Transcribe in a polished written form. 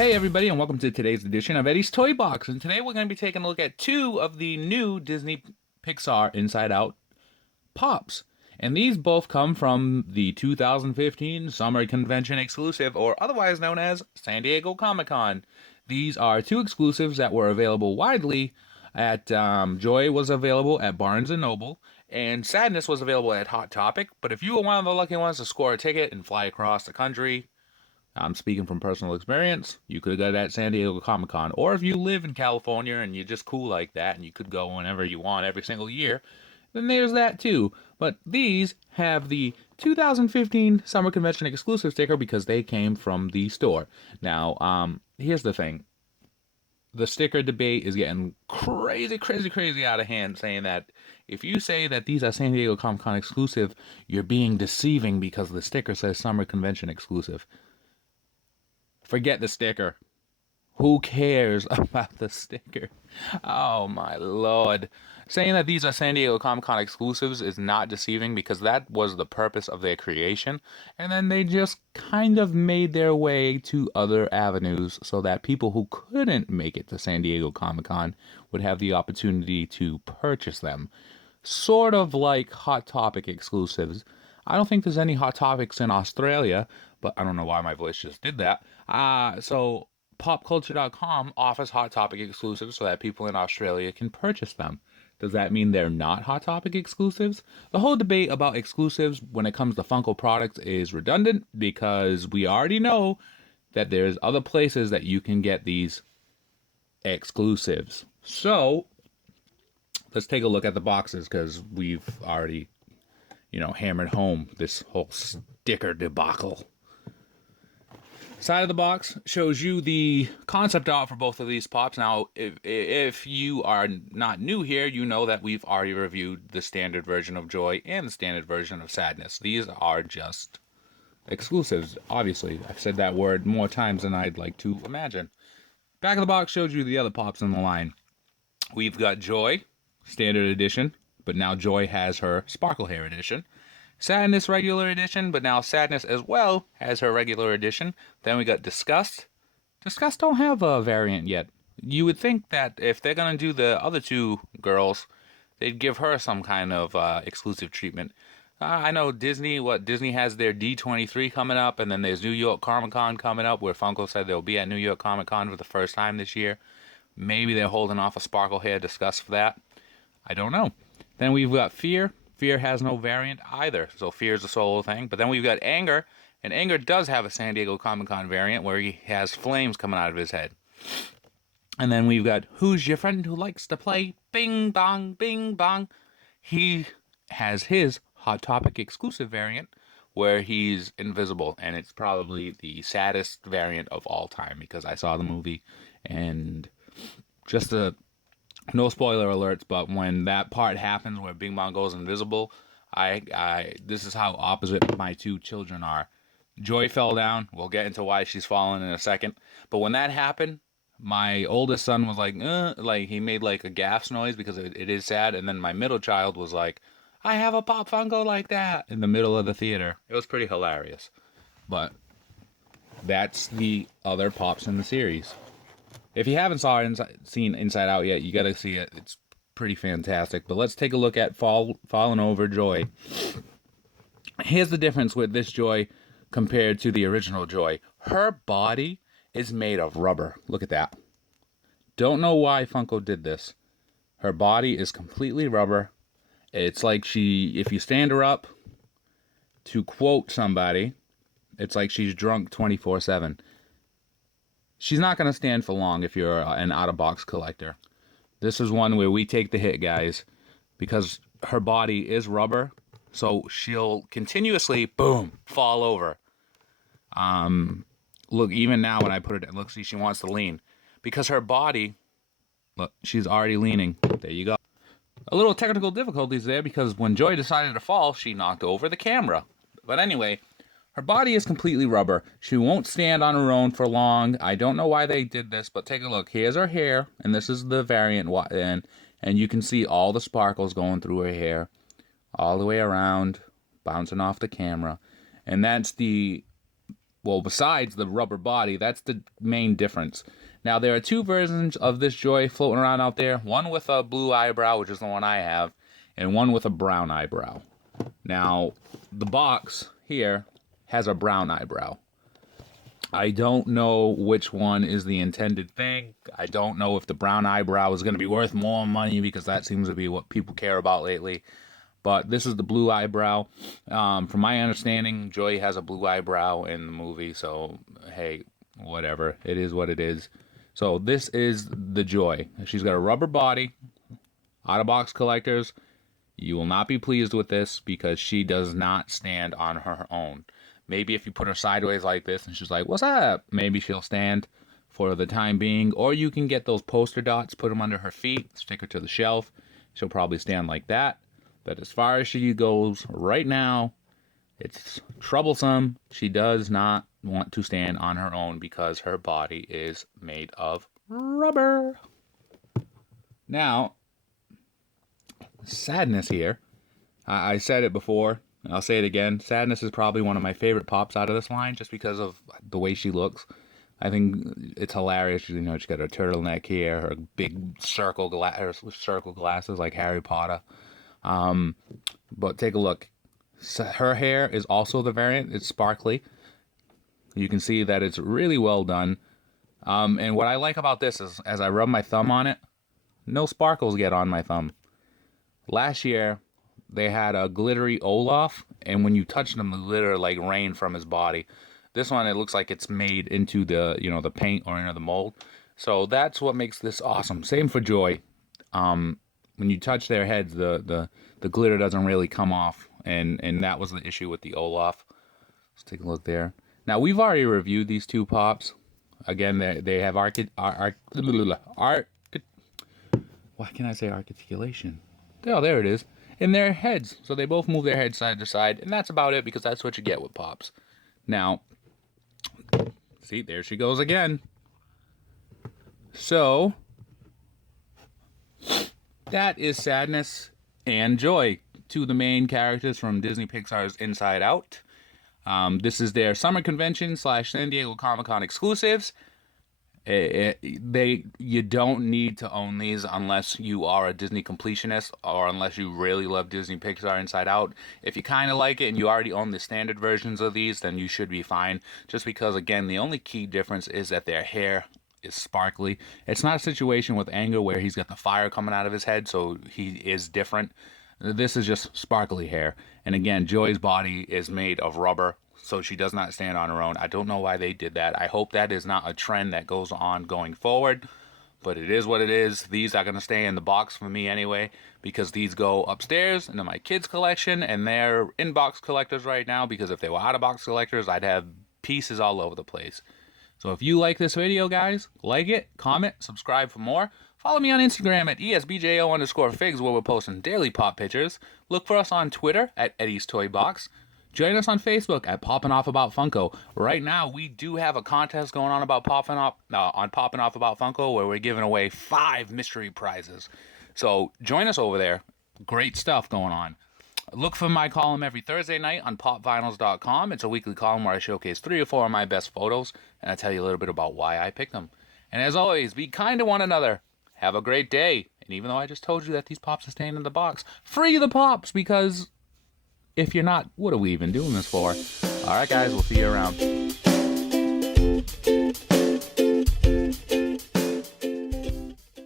Hey everybody, and welcome to today's edition of Eddie's Toy Box. And today we're going to be taking a look at two of the new Disney Pixar Inside Out Pops. And these both come from the 2015 Summer Convention exclusive, or otherwise known as San Diego Comic-Con. These are two exclusives that were available widely at Joy was available at Barnes & Noble, and Sadness was available at Hot Topic. But if you were one of the lucky ones to score a ticket and fly across the country, I'm speaking from personal experience, you could have got it at San Diego Comic-Con. Or if you live in California and you're just cool like that and you could go whenever you want every single year, then there's that too. But these have the 2015 Summer Convention exclusive sticker because they came from the store. Now, here's the thing. The sticker debate is getting crazy out of hand, saying that if you say that these are San Diego Comic-Con exclusive, you're being deceiving because the sticker says Summer Convention exclusive. Forget the sticker. Who cares about the sticker? Oh my lord. Saying that these are San Diego Comic-Con exclusives is not deceiving because that was the purpose of their creation. And then they just kind of made their way to other avenues so that people who couldn't make it to San Diego Comic-Con would have the opportunity to purchase them. Sort of like Hot Topic exclusives. I don't think there's any Hot Topics in Australia, but I don't know why my voice just did that. So popculture.com offers Hot Topic exclusives so that people in Australia can purchase them. Does that mean they're not Hot Topic exclusives? The whole debate about exclusives when it comes to Funko products is redundant because we already know that there's other places that you can get these exclusives. So let's take a look at the boxes because we've already, hammered home this whole sticker debacle. Side of the box shows you the concept art for both of these pops. Now, if you are not new here, you know that we've already reviewed the standard version of Joy and the standard version of Sadness. These are just exclusives, obviously. I've said that word more times than I'd like to imagine. Back of the box shows you the other pops in the line. We've got Joy, standard edition, but now Joy has her Sparkle Hair edition. Sadness regular edition, but now Sadness as well has her regular edition. Then we got Disgust. Disgust don't have a variant yet. You would think that if they're going to do the other two girls, they'd give her some kind of exclusive treatment. I know Disney has their D23 coming up, and then there's New York Comic Con coming up, where Funko said they'll be at New York Comic Con for the first time this year. Maybe they're holding off a Sparkle Hair Disgust for that. I don't know. Then we've got Fear. Fear has no variant either, so Fear is a solo thing. But then we've got Anger, and Anger does have a San Diego Comic-Con variant where he has flames coming out of his head. And then we've got Who's Your Friend Who Likes to Play Bing Bong, Bing Bong. He has his Hot Topic exclusive variant where he's invisible, and it's probably the saddest variant of all time because I saw the movie, and just no spoiler alerts, but when that part happens where Bing Bong goes invisible, this is how opposite my two children are. Joy fell down. We'll get into why she's fallen in a second. But when that happened, my oldest son was like he made like a gasp noise because it is sad. And then my middle child was like, I have a Pop Funko like that in the middle of the theater. It was pretty hilarious. But that's the other Pops in the series. If you haven't seen Inside Out yet, you got to see it. It's pretty fantastic. But let's take a look at Fallen Over Joy. Here's the difference with this Joy compared to the original Joy. Her body is made of rubber. Look at that. Don't know why Funko did this. Her body is completely rubber. It's like if you stand her up, to quote somebody, it's like she's drunk 24/7. She's not going to stand for long if you're an out-of-box collector. This is one where we take the hit, guys, because her body is rubber, so she'll continuously, boom, fall over. Look, even now when I put it, look, see, she wants to lean. Because her body, look, she's already leaning. There you go. A little technical difficulties there because when Joy decided to fall, she knocked over the camera. But anyway, her body is completely rubber. She won't stand on her own for long. I don't know why they did this, but take a look. Here's her hair, and this is the variant, and you can see all the sparkles going through her hair, all the way around, bouncing off the camera. And that's the Well, besides the rubber body, that's the main difference. Now, there are two versions of this Joy floating around out there. One with a blue eyebrow, which is the one I have, and one with a brown eyebrow. Now, the box here has a brown eyebrow. I don't know which one is the intended thing. I don't know if the brown eyebrow is going to be worth more money, because that seems to be what people care about lately. But this is the blue eyebrow. From my understanding, Joy has a blue eyebrow in the movie, so hey, whatever. It is what it is. So this is the Joy. She's got a rubber body. Out-of-box collectors, you will not be pleased with this because she does not stand on her own. Maybe if you put her sideways like this and she's like, "What's up?" maybe she'll stand for the time being. Or you can get those poster dots, put them under her feet, stick her to the shelf. She'll probably stand like that. But as far as she goes right now, it's troublesome. She does not want to stand on her own because her body is made of rubber. Now, Sadness here. I said it before, and I'll say it again. Sadness is probably one of my favorite Pops out of this line just because of the way she looks. I think it's hilarious. You know, she's got her turtleneck here, her big circle glasses like Harry Potter. But take a look. Her hair is also the variant. It's sparkly. You can see that it's really well done. And what I like about this is, as I rub my thumb on it, no sparkles get on my thumb. Last year, they had a glittery Olaf, and when you touch them, the glitter like rained from his body. This one, it looks like it's made into the, you know, the paint or into the mold. So that's what makes this awesome. Same for Joy. When you touch their heads, the glitter doesn't really come off, and that was the issue with the Olaf. Let's take a look there. Now, we've already reviewed these two Pops. Again, they have why can I say articulation? Oh, there it is. In their heads. So they both move their heads side to side, and that's about it, because that's what you get with Pops. Now, see, there she goes again. So, that is Sadness and Joy, two of the main characters from Disney Pixar's Inside Out. This is their summer convention / San Diego Comic-Con exclusives. You don't need to own these unless you are a Disney completionist or unless you really love Disney Pixar Inside Out. If you kind of like it and you already own the standard versions of these, then you should be fine. Just because, again, the only key difference is that their hair is sparkly. It's not a situation with Anger where he's got the fire coming out of his head, so he is different. This is just sparkly hair. And again, Joy's body is made of rubber, so she does not stand on her own. I don't know why they did that. I hope that is not a trend that goes on going forward, but it is what it is. These are going to stay in the box for me anyway, because these go upstairs into my kids' collection, and they're in-box collectors right now, because if they were out-of-box collectors, I'd have pieces all over the place. So if you like this video, guys, like it, comment, subscribe for more. Follow me on Instagram at ESBJO_figs, where we're posting daily Pop pictures. Look for us on Twitter at Eddie's Toy Box. Join us on Facebook at Poppin' Off About Funko. Right now, we do have a contest going on about Poppin' Off About Funko, where we're giving away 5 mystery prizes. So join us over there. Great stuff going on. Look for my column every Thursday night on popvinyls.com. It's a weekly column where I showcase 3 or 4 of my best photos, and I tell you a little bit about why I picked them. And as always, be kind to one another. Have a great day. And even though I just told you that these Pops are staying in the box, free the Pops, because if you're not, what are we even doing this for? All right, guys, we'll see you around.